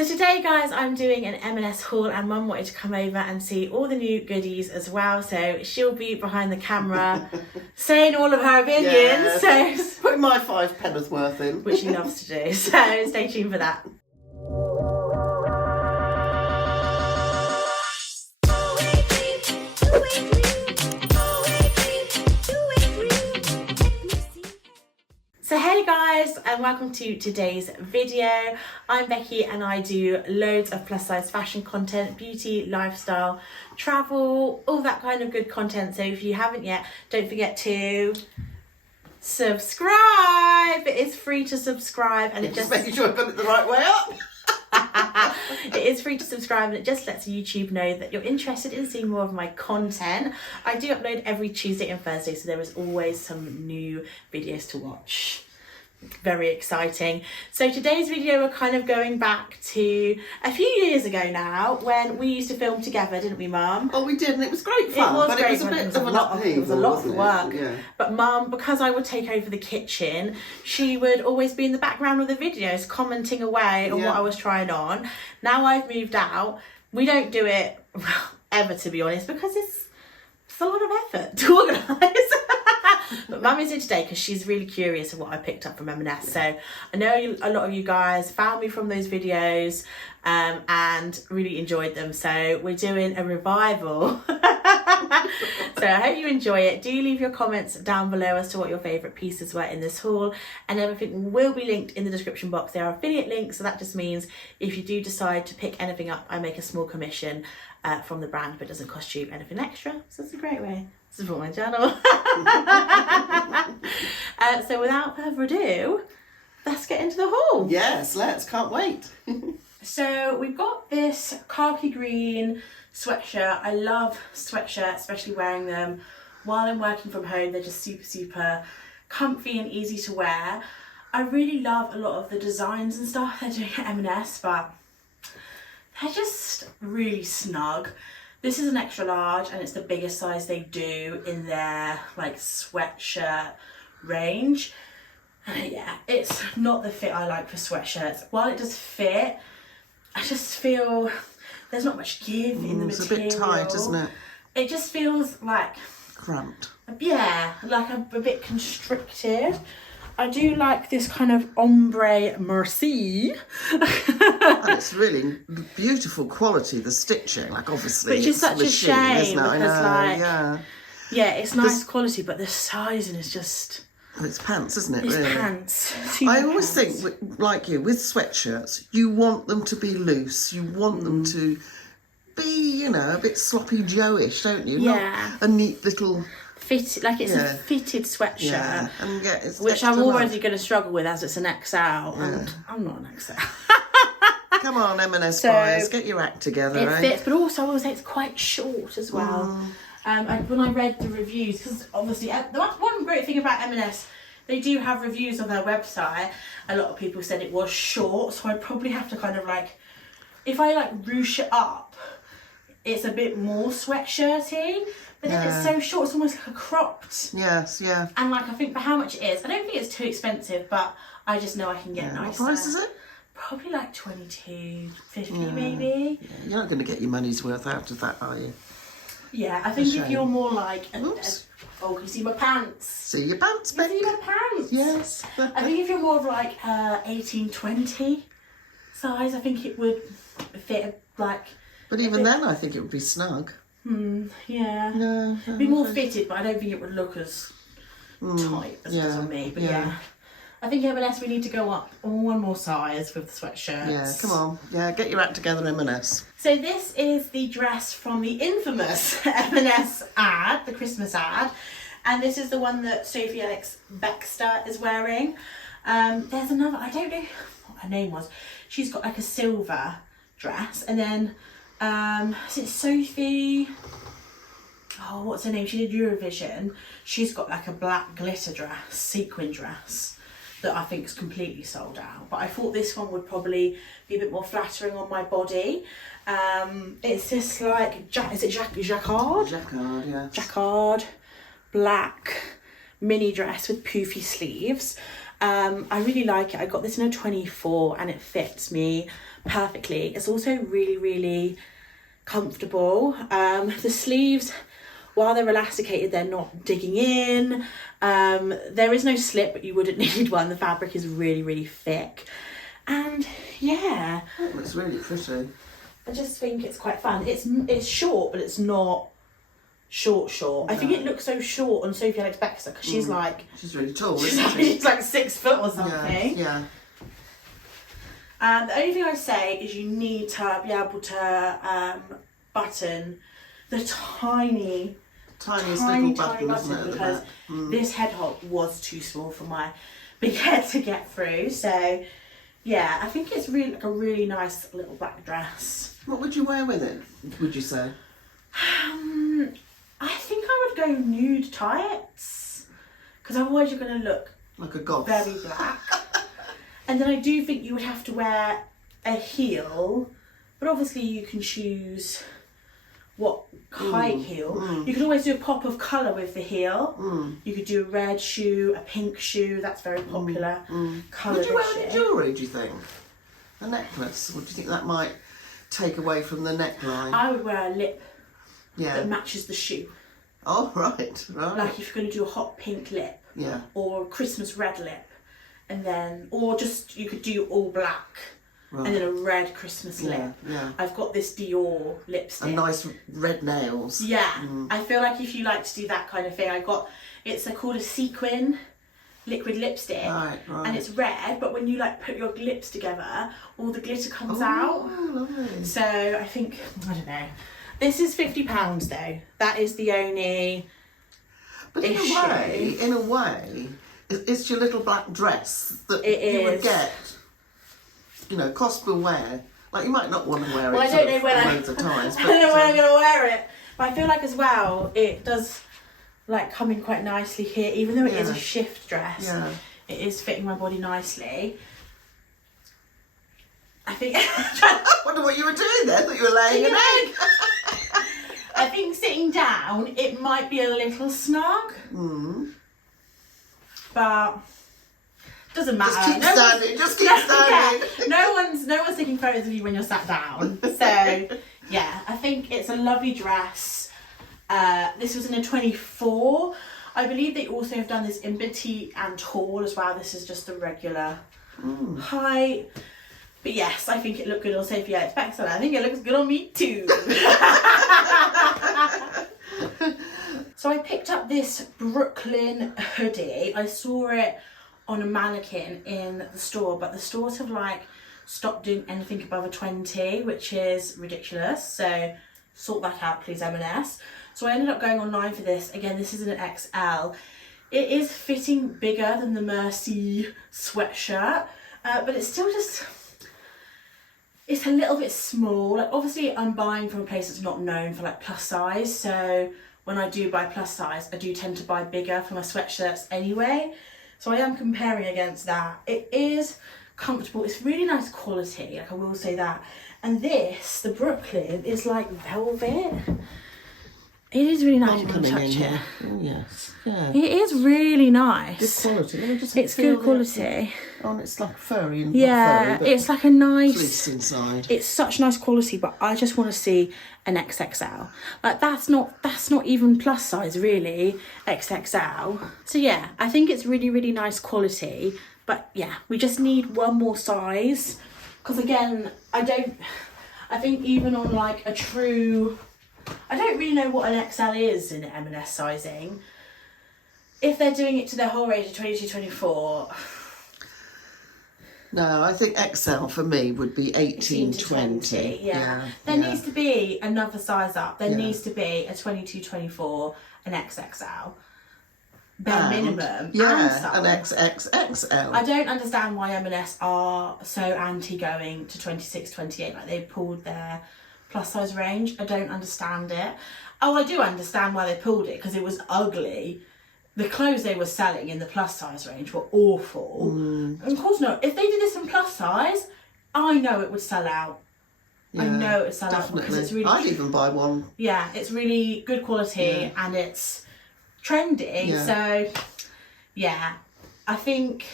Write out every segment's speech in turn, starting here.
So today guys, I'm doing an M&S haul and Mum wanted to come over and see all the new goodies as well. So she'll be behind the camera saying all of her opinions. Yes. So Put my 5 pence worth in. which she loves to do. So stay tuned for that. So hey guys, and welcome to today's video. I'm Becky and I do loads of plus size fashion content, beauty, lifestyle, travel, all that kind of good content. So if you haven't yet, don't forget to subscribe. It is free to subscribe and it just making sure I've got it the right way up. It is free to subscribe and it just lets YouTube know that you're interested in seeing more of my content. I do upload every Tuesday and Thursday, so there is always some new videos to watch. Very exciting. So today's video, we're kind of going back to a few years ago now when we used to film together, didn't we, Mum? Oh, we did, and it was great fun. It was but great it was a fun. bit It was of a an lot upheaval. it was a lot of wasn't work. it? Yeah. But Mum, because I would take over the kitchen, she would always be in the background of the videos, commenting away on what I was trying on. Now I've moved out. We don't do it ever, to be honest, because it's a lot of effort to organise. But Mum is here today because she's really curious of what I picked up from M&S. So I know a lot of you guys found me from those videos and really enjoyed them. So we're doing a revival. So I hope you enjoy it. Do leave your comments down below as to what your favourite pieces were in this haul, and everything will be linked in the description box. They are affiliate links, so that just means if you do decide to pick anything up, I make a small commission from the brand, but it doesn't cost you anything extra. So it's a great way to support my channel. So without further ado, let's get into the haul. Yes, let's. Can't wait. So we've got this khaki green sweatshirt. I love sweatshirts, especially wearing them while I'm working from home. They're just super comfy and easy to wear. I really love a lot of the designs and stuff they're doing at M&S, but they're just really snug. This is an extra large and it's the biggest size they do in their like sweatshirt range. Yeah, it's not the fit I like for sweatshirts. While it does fit, I just feel there's not much give in the material. It's a bit tight, isn't it? It just feels like Cramped. Yeah, like a bit constricted. I do like this kind of ombre merci. And it's really beautiful quality, the stitching, like obviously Which is it's such a machine, shame isn't it? I because know, like yeah, it's nice quality, but the sizing is just it's pants, isn't it? it's really? pants. I always think, like you, with sweatshirts, you want them to be loose. You want them to be, you know, a bit sloppy Joe-ish, don't you? Yeah. Not a neat little Fit, like it's a fitted sweatshirt. Yeah, and it's which I'm extra already large. going to struggle with as it's an XL, and I'm not an XL. Come on, M&S buyers, get your act together. It fits, but also I would say it's quite short as well. When I read the reviews, because obviously the one great thing about M&S, they do have reviews on their website. A lot of people said it was short, so I'd probably have to kind of like, if I like ruche it up, it's a bit more sweatshirty. But then it's so short, it's almost like a cropped. Yes, yeah. And like I think for how much it is, I don't think it's too expensive, but I just know I can get nicer. What price is it? Probably like $22.50 maybe. Yeah, you're not going to get your money's worth out of that, are you? Yeah, I think if you're more like... Oops. Oh, can you see my pants? See your pants, Can you Becky? see my pants? Yes. I think if you're more of like 18-20 size, I think it would fit like... But even then, I think it would be snug. Yeah. No. It'd be more fitted, but I don't think it would look as tight as it does on me. But yeah. I think M&S, we need to go up one more size with the sweatshirts. Yeah, come on. Yeah, get your act together, M&S. So this is the dress from the infamous M&S ad, the Christmas ad. And this is the one that Sophie Alex Bextor is wearing. There's another, I don't know what her name was. She's got like a silver dress. And then, is it Sophie? Oh, what's her name? She did Eurovision. She's got like a black glitter dress, sequin dress, that I think is completely sold out. But I thought this one would probably be a bit more flattering on my body. It's this like, is it jacquard? Jacquard, yeah. Jacquard, black mini dress with poofy sleeves. I really like it. I got this in a 24 and it fits me perfectly. It's also really, really comfortable. The sleeves, while they're elasticated, they're not digging in. There is no slip, but you wouldn't need one. The fabric is really, really thick. And yeah. It looks really pretty. I just think it's quite fun. It's short, but it's not short. No. I think it looks so short on Sophie Alex Beck's because she's like... She's really tall, isn't she? She's like 6 foot or something. Yeah. The only thing I say is you need to be able to button the tiniest little button, because this head hook was too small for my big head to get through. So yeah, I think it's really like a really nice little black dress. What would you wear with it, would you say? I think I would go nude tights, because otherwise you're going to look like a goth. Very black. And then I do think you would have to wear a heel, but obviously you can choose what height heel. You could always do a pop of colour with the heel. You could do a red shoe, a pink shoe, that's very popular. Colour. Would you wear any jewellery, do you think? A necklace? Or do you think that might take away from the neckline? I would wear a lip that matches the shoe. Oh, right. Like if you're going to do a hot pink lip, or a Christmas red lip, and then, or just, you could do all black, and then a red Christmas lip. I've got this Dior lipstick. And nice red nails. Yeah, I feel like if you like to do that kind of thing, it's called a sequin liquid lipstick, and it's red, but when you like put your lips together, all the glitter comes out. Lovely. So I think, I don't know. This is £50 though. That is the only But in a way, it's your little black dress that you would get, cost per wear. Like, you might not want to wear it I don't know when loads of times. I don't know when I'm going to wear it. But I feel like as well, it does like come in quite nicely here, even though it is a shift dress. Yeah. It is fitting my body nicely. I think... I wonder what you were doing there. I thought you were laying an egg. I think sitting down, it might be a little snug. But doesn't matter. Just keep standing. Yeah, no one's taking photos of you when you're sat down. So yeah, I think it's a lovely dress. This was in a 24. I believe they also have done this in petite and tall as well. This is just the regular height. But yes, I think it looked good on Sophie Alex Beck's, and I think it looks good on me too. So I picked up this Brooklyn hoodie. I saw it on a mannequin in the store, but the stores have like stopped doing anything above a 20, which is ridiculous. So sort that out, please, M&S. So I ended up going online for this. Again, this is an XL. It is fitting bigger than the Mercy sweatshirt, but it's still just... It's a little bit small. Like, obviously I'm buying from a place that's not known for like plus size, so when I do buy plus size, I do tend to buy bigger for my sweatshirts anyway. So I am comparing against that. It is comfortable. It's really nice quality, like I will say that. And this, the Brooklyn, is like velvet. It is really nice. I'm coming in here. Oh, yes. Yeah. It is really nice. Good quality. Let me just it's good quality. Oh, and it's like furry and yeah, furry, it's like a nice. Fleece inside. It's such nice quality, but I just want to see an XXL. Like that's not even plus size really. XXL. So yeah, I think it's really, really nice quality. But yeah, we just need one more size, because again, I think even on like a true. I don't really know what an XL is in M&S sizing. If they're doing it to their whole range of 22, 24... No, I think XL for me would be 18 to 20. Yeah. There needs to be another size up. There needs to be a 22, 24, an XXL. Bare minimum. Yeah, an XXXL. I don't understand why M&S are so anti going to 26, 28. Like they pulled their plus size range. I don't understand it. Oh, I do understand why they pulled it, because it was ugly. The clothes they were selling in the plus size range were awful. And of course not. If they did this in plus size, I know it would sell out. Yeah, I know it would sell out because it's really... I'd even buy one. Yeah, it's really good quality and it's trendy. Yeah. So, yeah, I think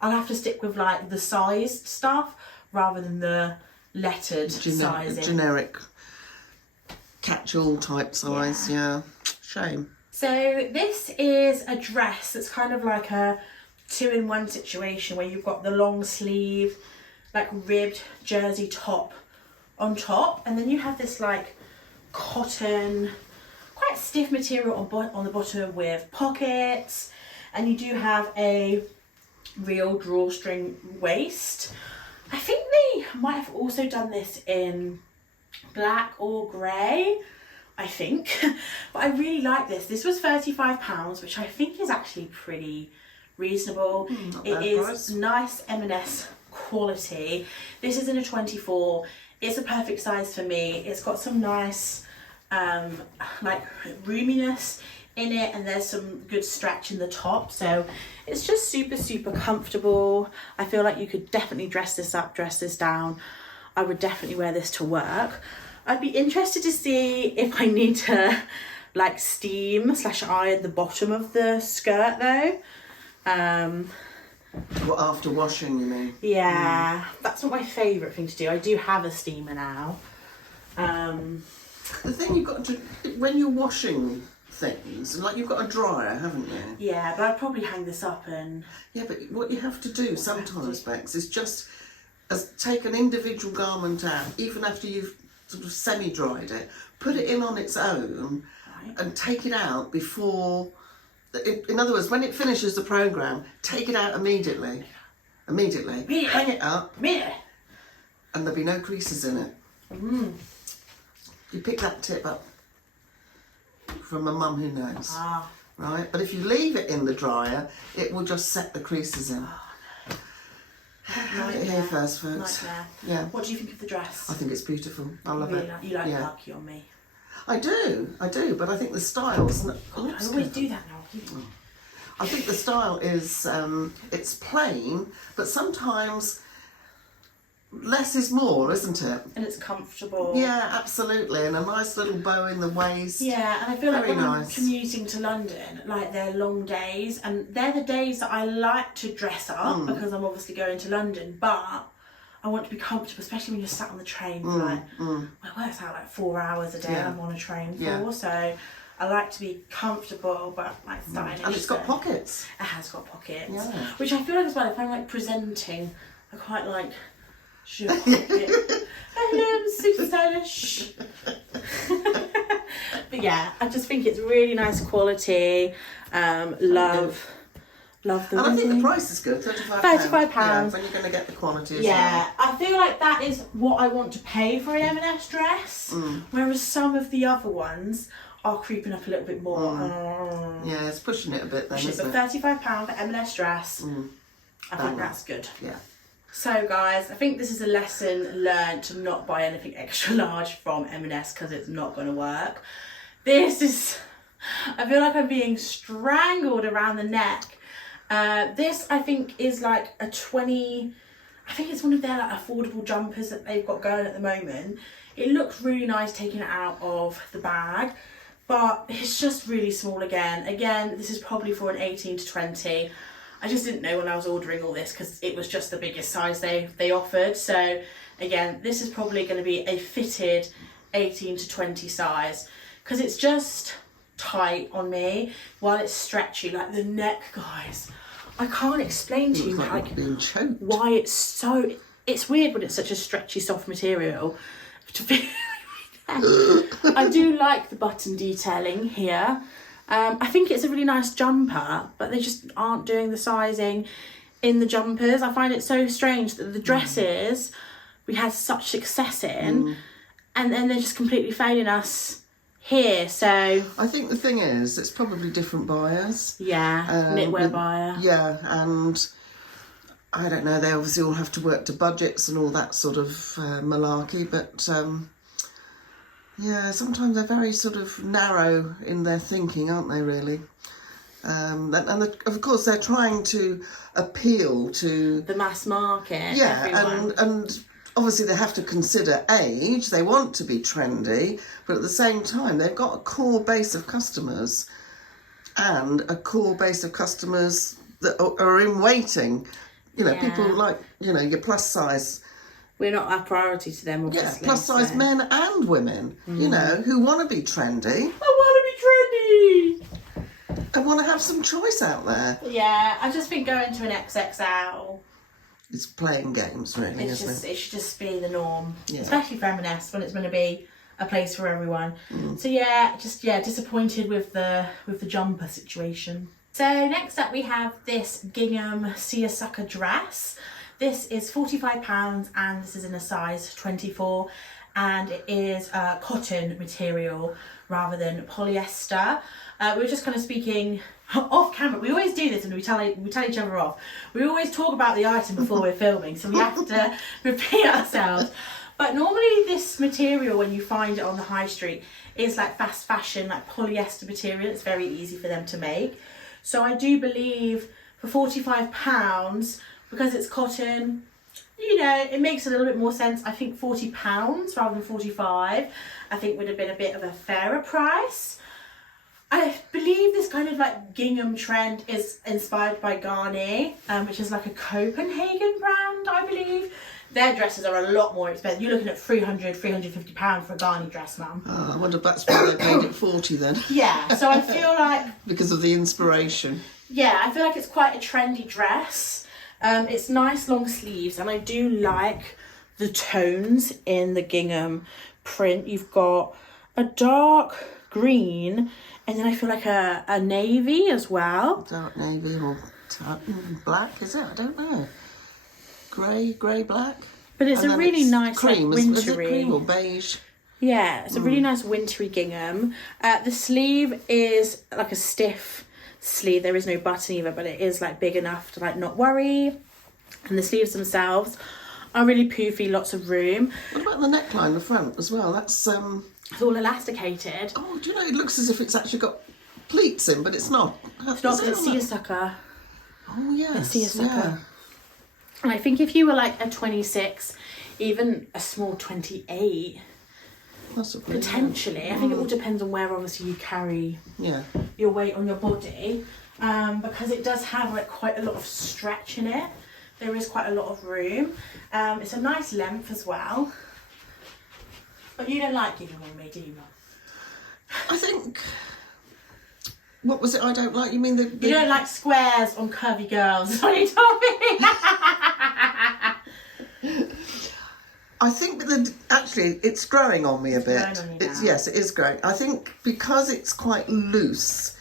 I'll have to stick with like the sized stuff rather than the lettered sizing. Generic catch-all type size, yeah. Shame. So this is a dress that's kind of like a 2-in-1 situation where you've got the long sleeve, like ribbed jersey top on top, and then you have this like cotton, quite stiff material on the bottom with pockets, and you do have a real drawstring waist. I think they might have also done this in black or grey, I think. But I really like this. This was £35, which I think is actually pretty reasonable. It is price. Nice M&S quality. This is in a 24. It's a perfect size for me. It's got some nice like roominess in it, and there's some good stretch in the top, so it's just super comfortable. I feel like you could definitely dress this up, dress this down. I would definitely wear this to work. I'd be interested to see if I need to like steam / iron the bottom of the skirt though. What, after washing, you mean? Yeah, that's not my favourite thing to do. I do have a steamer now. The thing you've got to, when you're washing things, like you've got a dryer, haven't you? Yeah, but I'd probably hang this up and... Yeah, but what you have to do sometimes, Bex, is just take an individual garment out, even after you've sort of semi-dried it, put it in on its own, right, and take it out before... In other words, when it finishes the programme, take it out immediately. Immediately. Hang it up. And there'll be no creases in it. You pick that tip up from a mum who knows. Right? But if you leave it in the dryer, it will just set the creases in. Have it here first, folks. Nightmare. Yeah. What do you think of the dress? I think it's beautiful. I love it. You like lucky on me. I do, but I think the style's... I always do that now. I think the style is, it's plain, but sometimes less is more, isn't it? And it's comfortable. Yeah, absolutely, and a nice little bow in the waist. Yeah, and I feel like when I'm nice. commuting to London, like they're long days, and they're the days that I like to dress up because I'm obviously going to London, but I want to be comfortable, especially when you're sat on the train for like, well, it works out like 4 hours a day I'm on a train for, so I like to be comfortable but like stylish. And it's got pockets. It has got pockets, yeah. Which I feel like as well, if I'm like presenting, I quite like, hello, I'm super stylish. But yeah, I just think it's really nice quality. Love the And I think the price is good, £35. Yeah, when you're going to get the quality as well. Yeah, I feel like that is what I want to pay for an M&S dress, whereas some of the other ones are creeping up a little bit more. Yeah, it's pushing it a bit then, isn't it? But £35 for M&S dress, I think that's good. Yeah. So guys, I think this is a lesson learned to not buy anything extra large from M&S because it's not going to work. This is, I feel like I'm being strangled around the neck. This I think is like a 20, I think it's one of their like affordable jumpers that they've got going at the moment. It looks really nice taking it out of the bag, but it's just really small again. Again, this is probably for an 18 to 20. I just didn't know when I was ordering all this because it was just the biggest size they offered. So again, this is probably going to be a fitted 18 to 20 size because it's just tight on me while it's stretchy. Like the neck, guys, I can't explain to you like why it's so... It's weird when it's such a stretchy, soft material. I do like the button detailing here. I think it's a really nice jumper, but they just aren't doing the sizing in the jumpers. I find it so strange that the dresses we had such success in, and then they're just completely failing us here. So I think the thing is, it's probably different buyers. Yeah, knitwear buyer. Yeah, and I don't know, they obviously all have to work to budgets and all that sort of malarkey, but yeah, sometimes they're very sort of narrow in their thinking, aren't they, really? And of course, they're trying to appeal to... the mass market, yeah, everyone. and obviously they have to consider age, they want to be trendy, but at the same time, they've got a core base of customers and a core base of customers that are in waiting. You know, Yeah. people like, you know, your plus size. We're not a priority to them, obviously. Yeah, plus size men and women, you know, who want to be trendy. I want to be trendy! And want to have some choice out there. Yeah, I just think going to an XXL, It's playing games, really, isn't it? it should just be the norm. Yeah. Especially for M&S, when it's going to be a place for everyone. So yeah, disappointed with the jumper situation. So next up we have this gingham seersucker dress. This is £45 and this is in a size 24 and it is cotton material rather than polyester. We were just kind of speaking off camera. We always do this and we tell each other off. We always talk about the item before we're filming, so we have to repeat ourselves. But normally this material, when you find it on the high street, is like fast fashion, like polyester material. It's very easy for them to make. So I do believe for £45, because it's cotton, you know, it makes a little bit more sense. I think £40 rather than 45, I think would have been a bit of a fairer price. I believe this kind of like gingham trend is inspired by Garni, which is like a Copenhagen brand, I believe. Their dresses are a lot more expensive. You're looking at £300, £350 for a Garni dress, ma'am. Oh, I wonder if that's why they paid it 40 then. Yeah, so I feel like... Because of the inspiration. Yeah, I feel like it's quite a trendy dress. It's nice long sleeves and I do like the tones in the gingham print. You've got a dark green and then I feel like a navy as well. Dark navy or black, is it? I don't know. Grey, black. But it's a really nice cream. Like, wintry. Is it cream or beige? Yeah, it's a really nice wintry gingham. The sleeve is like a stiff sleeve. There is no button either, but it is like big enough to like not worry. And the sleeves themselves are really poofy, lots of room. What about the neckline, the front as well? That's It's all elasticated. Oh, do you know, it looks as if it's actually got pleats in, but it's not. It's not because it's seersucker. Oh yes, It's seersucker. yeah. And I think if you were like a 26, even a small 28, Possibly, potentially. Yeah. I think it all depends on where obviously you carry your weight on your body, because it does have like quite a lot of stretch in it. There is quite a lot of room. It's a nice length as well. But you don't like giving on me, do you, Mum? I think. What was it I don't like? You mean the You don't like squares on curvy girls, is what you told me. I think actually it's growing on me a bit. Growing on you now. Yes, it is growing. I think because it's quite loose,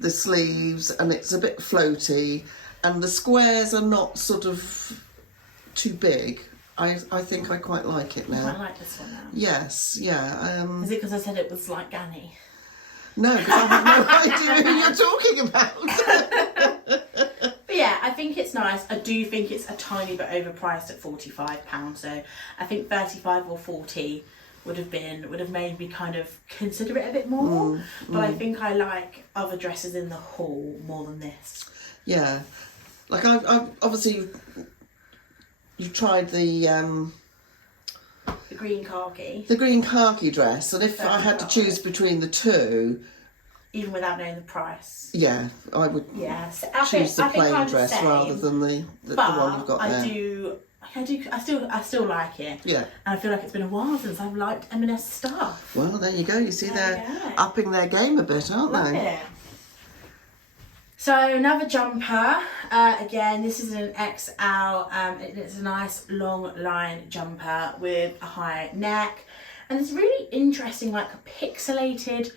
the sleeves, and it's a bit floaty, and the squares are not sort of too big. I think I quite like it now. I like this one now. Yes, yeah. Is it because I said it was like Ganny? No, because I have no idea who you're talking about. But yeah, I think it's nice. I do think it's a tiny bit overpriced at £45. So I think 35 or 40 would have made me kind of consider it a bit more. But I think I like other dresses in the haul more than this. Yeah, like I've obviously you've tried the green khaki. The green khaki dress, and if I had to choose between the two, even without knowing the price, yeah, I would choose the plain dress rather than the one you've got there. I still like it. Yeah. And I feel like it's been a while since I've liked M&S stuff. Well, there you go. You see, they're upping their game a bit, aren't Love they? It. So another jumper, again this is an XL, it's a nice long line jumper with a high neck and it's really interesting like a pixelated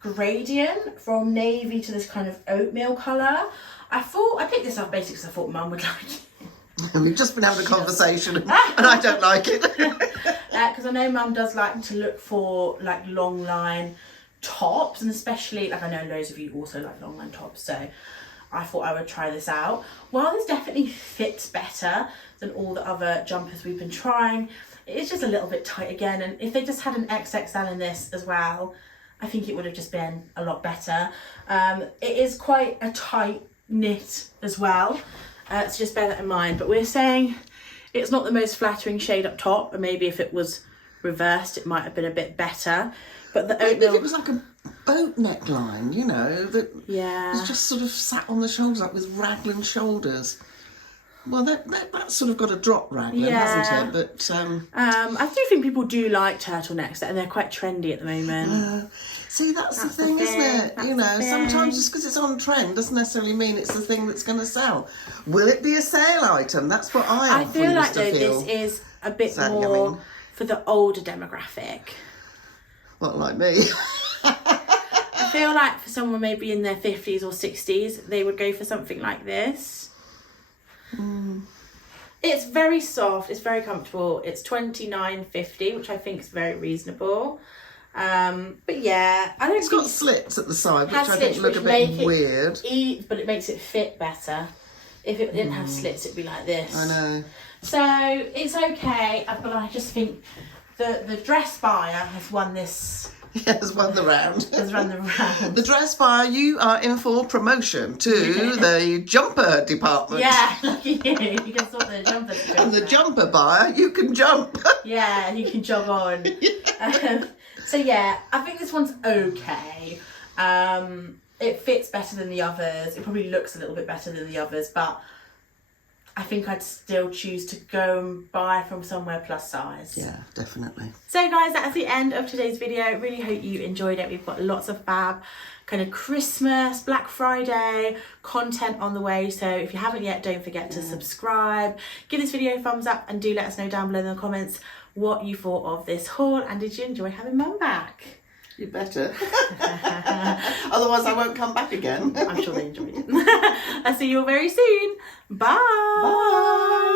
gradient from navy to this kind of oatmeal colour. I picked this up basically because I thought Mum would like it. We've just been having a conversation and I don't like it. Because I know Mum does like to look for like long line tops, and especially like I know loads of you also like long line tops, so I thought I would try this out. While this definitely fits better than all the other jumpers we've been trying, it's just a little bit tight again, and if they just had an XXL in this as well, I think it would have just been a lot better. It is quite a tight knit as well, so just bear that in mind. But we're saying it's not the most flattering shade up top, and maybe if it was reversed it might have been a bit better. But the oatmeal... If it was like a boat neckline, you know, that was just sort of sat on the shoulders, like with raglan shoulders. Well, that's sort of got a drop raglan, hasn't it? But I do think people do like turtlenecks, and they're quite trendy at the moment. See, that's the thing, isn't it? You know, sometimes just because it's on trend doesn't necessarily mean it's the thing that's going to sell. Will it be a sale item? That's what I feel like this is a bit more for the older demographic. Not like me. I feel like for someone maybe in their 50s or 60s, they would go for something like this. It's very soft, it's very comfortable. It's $29.50, which I think is very reasonable. But yeah, I don't It's got slits at the side, which I think look a bit weird. But it makes it fit better. If it didn't have slits, it'd be like this. I know. So it's okay, but I just think the dress buyer has won this. Has won the round. Has run the round. The dress buyer, you are in for promotion to the jumper department. Yeah, look at you. You can sort the jumper. And the jumper buyer, you can jump. Yeah, you can jog on. So yeah, I think this one's okay. It fits better than the others. It probably looks a little bit better than the others, but I think I'd still choose to go and buy from somewhere plus size. Yeah, definitely. So guys, that's the end of today's video. Really hope you enjoyed it. We've got lots of fab kind of Christmas, Black Friday content on the way. So if you haven't yet, don't forget to subscribe. Give this video a thumbs up and do let us know down below in the comments what you thought of this haul and did you enjoy having Mum back? You better. Otherwise I won't come back again. I'm sure they enjoyed it. I'll see you all very soon. Bye. Bye.